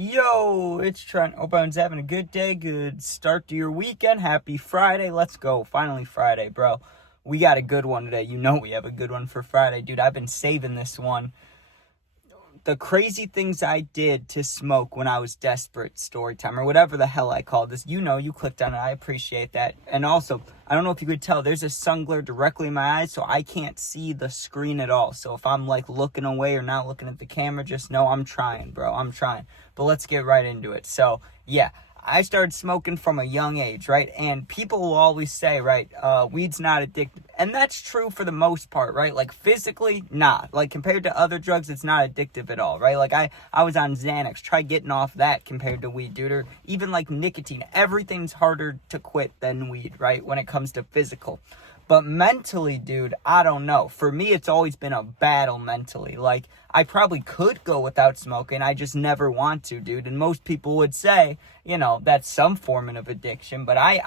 Yo, it's Trent. Hope everyone's having a good day, good start to your weekend. Happy Friday. Let's go. Finally Friday, bro. We got a good one today. You know we have a good one for Friday, dude. I've been saving this one. The crazy things I did to smoke when I was desperate, story time, or whatever the hell I called this. You know, you clicked on it. I appreciate that. And also, I don't know if you could tell, there's a sun glare directly in my eyes, so I can't see the screen at all. So if I'm like looking away or not looking at the camera, just know I'm trying, bro. I'm trying. But let's get right into it. So, yeah. I started smoking from a young age, right? And people will always say, right, weed's not addictive. And that's true for the most part, right? Like physically, not. Like compared to other drugs, it's not addictive at all, right? Like I was on Xanax. Try getting off that compared to weed, dude. Or even like nicotine. Everything's harder to quit than weed, right? When it comes to physical. But mentally, dude, I don't know. For me, it's always been a battle mentally. Like, I probably could go without smoking. I just never want to, dude. And most people would say, you know, that's some form of addiction. But I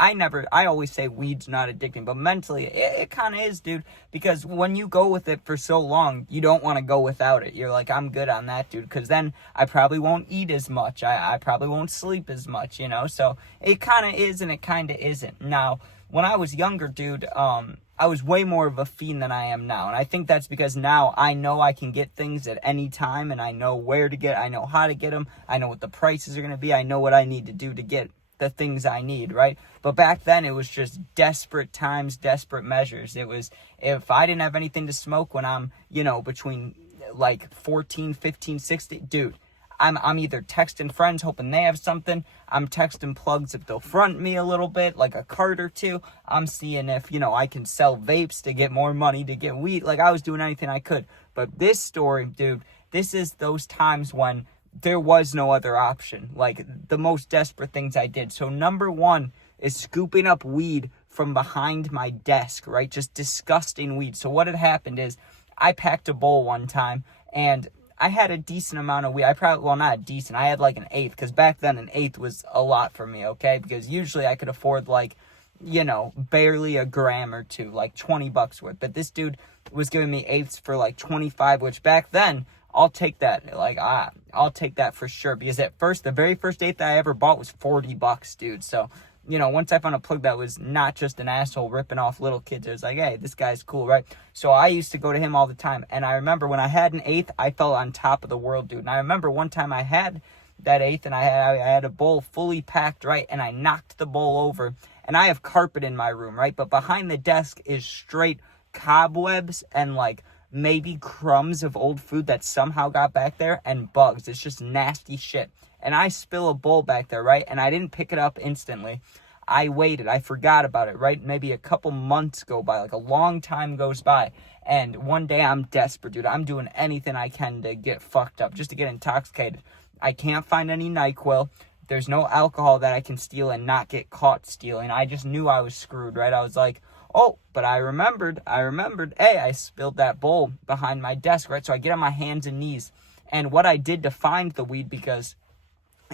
always say weed's not addicting. But mentally, it kind of is, dude. Because when you go with it for so long, you don't want to go without it. You're like, I'm good on that, dude. Because then I probably won't eat as much. I probably won't sleep as much, you know. So it kind of is and it kind of isn't. Now, when I was younger, dude, I was way more of a fiend than I am now. And I think that's because now I know I can get things at any time, and I know where to get, I know how to get them, I know what the prices are going to be, I know what I need to do to get the things I need, right? But back then, it was just desperate times, desperate measures. It was, if I didn't have anything to smoke when I'm, you know, between like 14, 15, 16, dude, I'm either texting friends hoping they have something. I'm texting plugs if they'll front me a little bit, like a cart or two. I'm seeing if, you know, I can sell vapes to get more money to get weed. Like, I was doing anything I could. But this story, dude, this is those times when there was no other option. Like, the most desperate things I did. So, number one is scooping up weed from behind my desk, right? Just disgusting weed. So, what had happened is I packed a bowl one time, and I had a decent amount of weed. Not decent. I had like an eighth, because back then an eighth was a lot for me, okay? Because usually I could afford like, you know, barely a gram or two, like $20 worth. But this dude was giving me eighths for like 25, which back then, I'll take that. Like, I'll take that for sure. Because at first, the very first eighth I ever bought was $40, dude. So, you know, once I found a plug that was not just an asshole ripping off little kids, I was like, hey, this guy's cool, right? So I used to go to him all the time. And I remember when I had an eighth, I felt on top of the world, dude. And I remember one time I had that eighth, and I had a bowl fully packed, right? And I knocked the bowl over. And I have carpet in my room, right? But behind the desk is straight cobwebs and like maybe crumbs of old food that somehow got back there, and bugs. It's just nasty shit. And I spill a bowl back there, right? And I didn't pick it up instantly. I waited. I forgot about it, right? Maybe a couple months go by, like a long time goes by. And one day I'm desperate, dude. I'm doing anything I can to get fucked up, just to get intoxicated. I can't find any NyQuil. There's no alcohol that I can steal and not get caught stealing. I just knew I was screwed, right? I was like, oh, but I remembered, hey, I spilled that bowl behind my desk, right? So I get on my hands and knees. And what I did to find the weed, because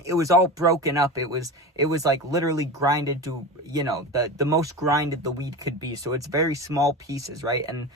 it was all broken up. It was like literally grinded to, you know, the most grinded the weed could be. So it's very small pieces, right? And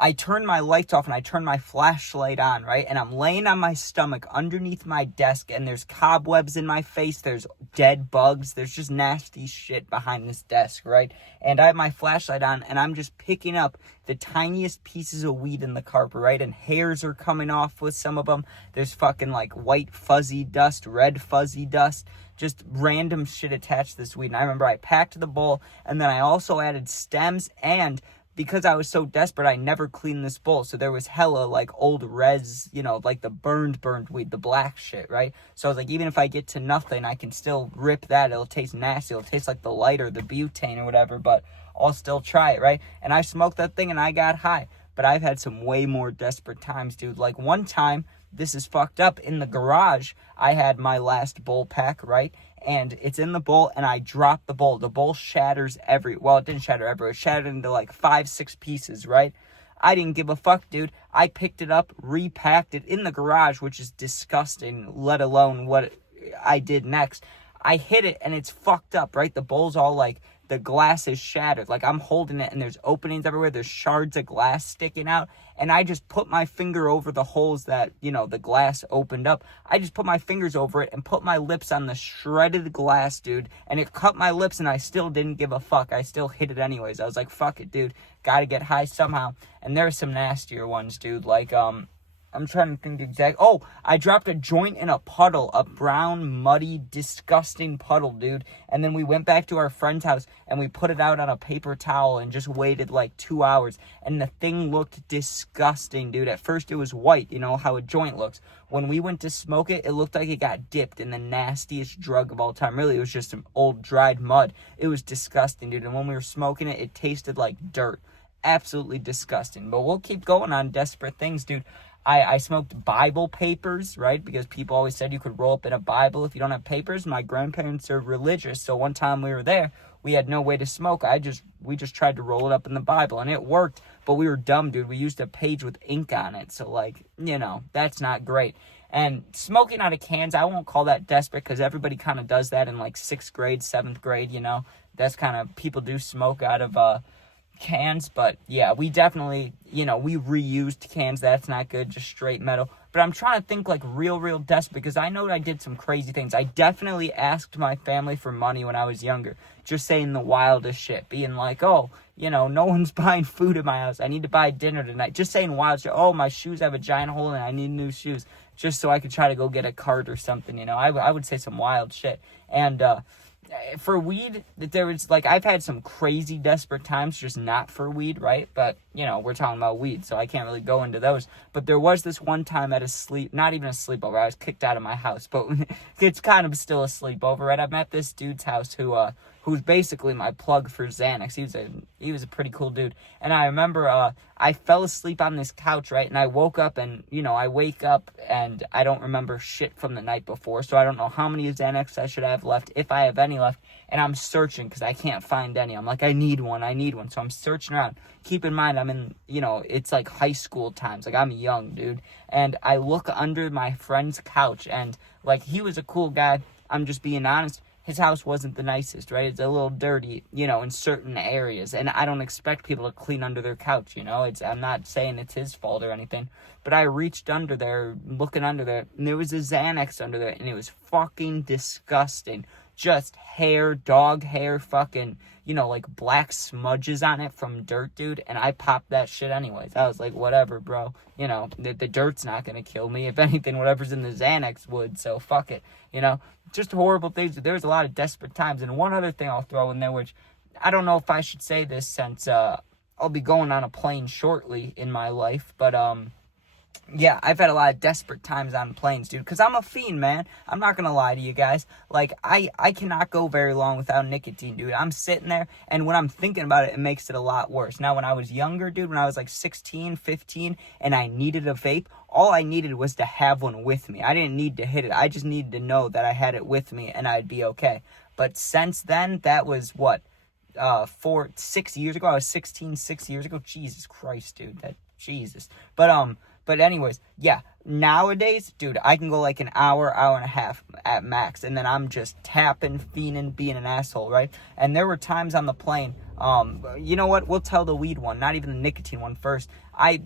I turned my lights off and I turned my flashlight on, right? And I'm laying on my stomach underneath my desk, and there's cobwebs in my face. There's dead bugs. There's just nasty shit behind this desk, right? And I have my flashlight on, and I'm just picking up the tiniest pieces of weed in the carpet, right? And hairs are coming off with some of them. There's fucking like white fuzzy dust, red fuzzy dust, just random shit attached to this weed. And I remember I packed the bowl, and then I also added stems, and because I was so desperate, I never cleaned this bowl. So there was hella like old res, you know, like the burned weed, the black shit, right? So I was like, even if I get to nothing, I can still rip that. It'll taste nasty. It'll taste like the lighter, the butane or whatever, but I'll still try it, right? And I smoked that thing and I got high. But I've had some way more desperate times, dude. Like one time, this is fucked up. In the garage, I had my last bowl pack, right? And it's in the bowl, and I dropped the bowl. The bowl shatters well, it didn't shatter everywhere. It shattered into like 5-6 pieces, right? I didn't give a fuck, dude. I picked it up, repacked it in the garage, which is disgusting, let alone what I did next. I hit it, and it's fucked up, right? The bowl's all like the glass is shattered. Like, I'm holding it, and there's openings everywhere. There's shards of glass sticking out. And I just put my finger over the holes that, the glass opened up. I just put my fingers over it and put my lips on the shredded glass, dude. And it cut my lips, and I still didn't give a fuck. I still hit it anyways. I was like, fuck it, dude. Gotta get high somehow. And there are some nastier ones, dude. Like, I'm trying to think the exact... Oh, I dropped a joint in a puddle. A brown, muddy, disgusting puddle, dude. And then we went back to our friend's house, and we put it out on a paper towel and just waited like 2 hours. And the thing looked disgusting, dude. At first, it was white, how a joint looks. When we went to smoke it, it looked like it got dipped in the nastiest drug of all time. Really, it was just some old dried mud. It was disgusting, dude. And when we were smoking it, it tasted like dirt. Absolutely disgusting. But we'll keep going on desperate things, dude. I smoked Bible papers, right? Because people always said you could roll up in a Bible if you don't have papers. My grandparents are religious, so one time we were there, we had no way to smoke. We just tried to roll it up in the Bible, and it worked, but we were dumb, dude. We used a page with ink on it, so, that's not great. And smoking out of cans, I won't call that desperate, because everybody kind of does that in, 6th grade, 7th grade, That's kind of, people do smoke out of, cans, but yeah, we definitely, we reused cans. That's not good, just straight metal. But I'm trying to think real desperate, because I know I did some crazy things. I definitely asked my family for money when I was younger, just saying the wildest shit, being like, oh, no one's buying food at my house, I need to buy dinner tonight, just saying wild shit. Oh, my shoes have a giant hole in it, I need new shoes, just so I could try to go get a cart or something. I would say some wild shit. And for weed, there was, I've had some crazy desperate times, just not for weed, right? But, we're talking about weed, so I can't really go into those. But there was this one time at not even a sleepover, I was kicked out of my house, but it's kind of still a sleepover, right? I'm at this dude's house who's basically my plug for Xanax. He was a pretty cool dude. And I remember I fell asleep on this couch, right? And I woke up and, I wake up and I don't remember shit from the night before. So I don't know how many Xanax I should have left, if I have any left. And I'm searching because I can't find any. I'm like, I need one. So I'm searching around. Keep in mind, I'm in, it's high school times. I'm young, dude. And I look under my friend's couch and, he was a cool guy. I'm just being honest. His house wasn't the nicest, right? It's a little dirty, in certain areas. And I don't expect people to clean under their couch, I'm not saying it's his fault or anything. But I reached under there, looking under there, and there was a Xanax under there, and it was fucking disgusting. Just hair, dog hair, fucking, black smudges on it from dirt, dude. And I popped that shit anyways. I was like, whatever, bro. The dirt's not going to kill me. If anything, whatever's in the Xanax would, so fuck it, Just horrible things. There was a lot of desperate times. And one other thing I'll throw in there, which I don't know if I should say this since I'll be going on a plane shortly in my life. But, yeah, I've had a lot of desperate times on planes, dude, because I'm a fiend, man. I'm not going to lie to you guys. I cannot go very long without nicotine, dude. I'm sitting there, and when I'm thinking about it, it makes it a lot worse. Now, when I was younger, dude, when I was 16, 15, and I needed a vape, all I needed was to have one with me. I didn't need to hit it. I just needed to know that I had it with me, and I'd be okay. But since then, that was, 6 years ago? I was 16, 6 years ago? Jesus Christ, dude. Jesus. But anyways, yeah, nowadays, dude, I can go an hour and a half at max, and then I'm just tapping, fiending, being an asshole, right? And there were times on the plane, you know what, we'll tell the weed one, not even the nicotine one first.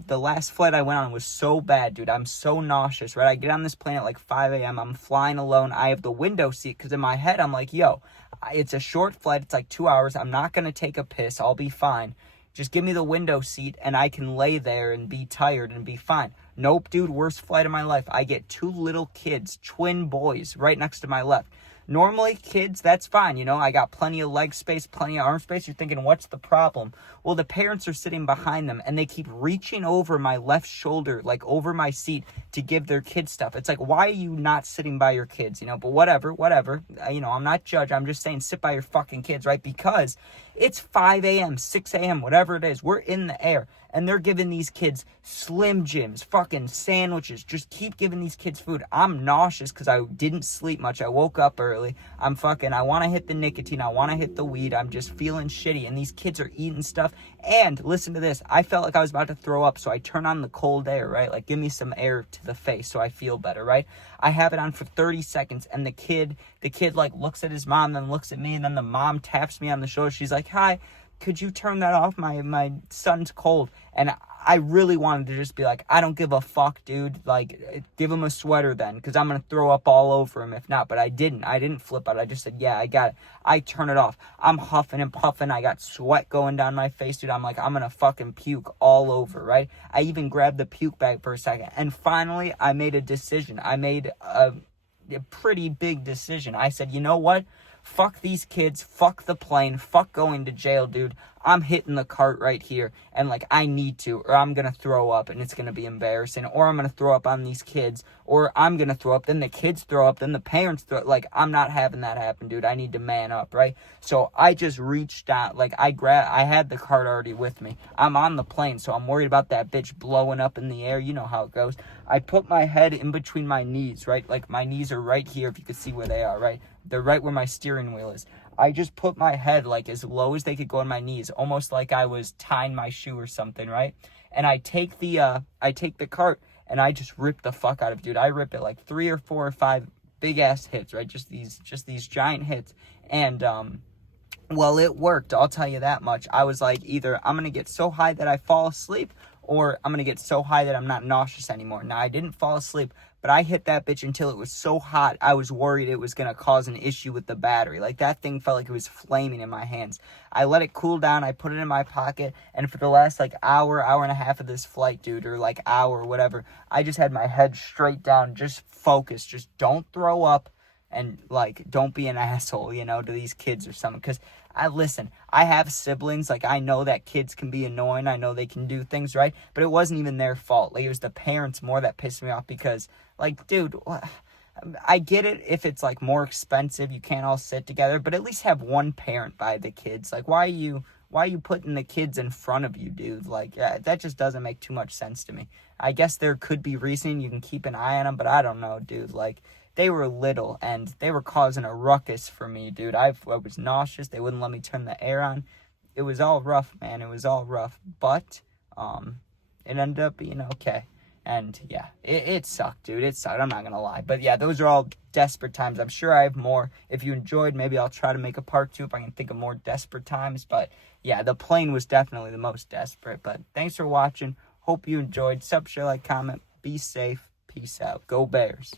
The last flight I went on was so bad, dude, I'm so nauseous, right? I get on this plane at 5 a.m., I'm flying alone, I have the window seat, because in my head, I'm like, yo, it's a short flight, it's 2 hours, I'm not going to take a piss, I'll be fine. Just give me the window seat and I can lay there and be tired and be fine. Nope, dude, worst flight of my life. I get 2 little kids, twin boys, right next to my left. Normally, kids, that's fine, I got plenty of leg space, plenty of arm space. You're thinking, what's the problem? Well, the parents are sitting behind them, and they keep reaching over my left shoulder, over my seat, to give their kids stuff. It's why are you not sitting by your kids, But whatever. I'm not judged. I'm just saying sit by your fucking kids, right? Because it's 5 a.m., 6 a.m., whatever it is. We're in the air. and they're giving these kids Slim Jims, fucking sandwiches, just keep giving these kids food. I'm nauseous because I didn't sleep much. I woke up early. I want to hit the nicotine. I want to hit the weed. I'm just feeling shitty, and these kids are eating stuff. And listen to this. I felt like I was about to throw up, so I turn on the cold air, right? Like, give me some air to the face so I feel better, right? I have it on for 30 seconds, and the kid like looks at his mom, then looks at me, and then the mom taps me on the shoulder. She's like, "Hi, could you turn that off? My son's cold." And I really wanted to just be like, I don't give a fuck, dude. Like, give him a sweater then, because I'm going to throw up all over him if not. But I didn't flip out. I just said, yeah, I got it. I turn it off. I'm huffing and puffing. I got sweat going down my face, dude. I'm like, I'm going to fucking puke all over, right? I even grabbed the puke bag for a second. And finally, I made a decision. I made a pretty big decision. I said, you know what? Fuck these kids, fuck the plane, fuck going to jail, dude. I'm hitting the cart right here, and like, I need to, or I'm gonna throw up, and it's gonna be embarrassing, or I'm gonna throw up on these kids, or I'm gonna throw up, then the kids throw up, then the parents throw up. Like, I'm not having that happen, dude. I need to man up, right? So I just reached out, like, I had the cart already with me. I'm on the plane, so I'm worried about that bitch blowing up in the air. You know how it goes. I put my head in between my knees, right? Like, my knees are right here, if you could see where they are, right? They're right where my steering wheel is. I just put my head like as low as they could go on my knees, almost like I was tying my shoe or something, right? And I take the cart and I just rip the fuck out of it, dude. I rip it like 3 or 4 or 5 big ass hits, right? Just these giant hits. And well, it worked. I'll tell you that much. I was like, either I'm gonna get so high that I fall asleep, or I'm gonna get so high that I'm not nauseous anymore. Now, I didn't fall asleep, but I hit that bitch until it was so hot, I was worried it was going to cause an issue with the battery. Like, that thing felt like it was flaming in my hands. I let it cool down, I put it in my pocket, and for the last, like, hour and a half of this flight, dude, or, like, hour, whatever, I just had my head straight down, just focus, just don't throw up, and, like, don't be an asshole, you know, to these kids or something, because I have siblings, like, I know that kids can be annoying, I know they can do things, right, but it wasn't even their fault. Like, it was the parents more that pissed me off, because, like, dude, I get it if it's, like, more expensive, you can't all sit together, but at least have one parent by the kids. Like, why are you putting the kids in front of you, dude? Like, that just doesn't make too much sense to me. I guess there could be reason you can keep an eye on them, but I don't know, dude, like, they were little, and they were causing a ruckus for me, dude. I was nauseous. They wouldn't let me turn the air on. It was all rough, man. It was all rough. But it ended up being okay. And, yeah, it sucked, dude. It sucked. I'm not going to lie. But, yeah, those are all desperate times. I'm sure I have more. If you enjoyed, maybe I'll try to make a part 2 if I can think of more desperate times. But, yeah, the plane was definitely the most desperate. But thanks for watching. Hope you enjoyed. Sub, share, like, comment. Be safe. Peace out. Go Bears.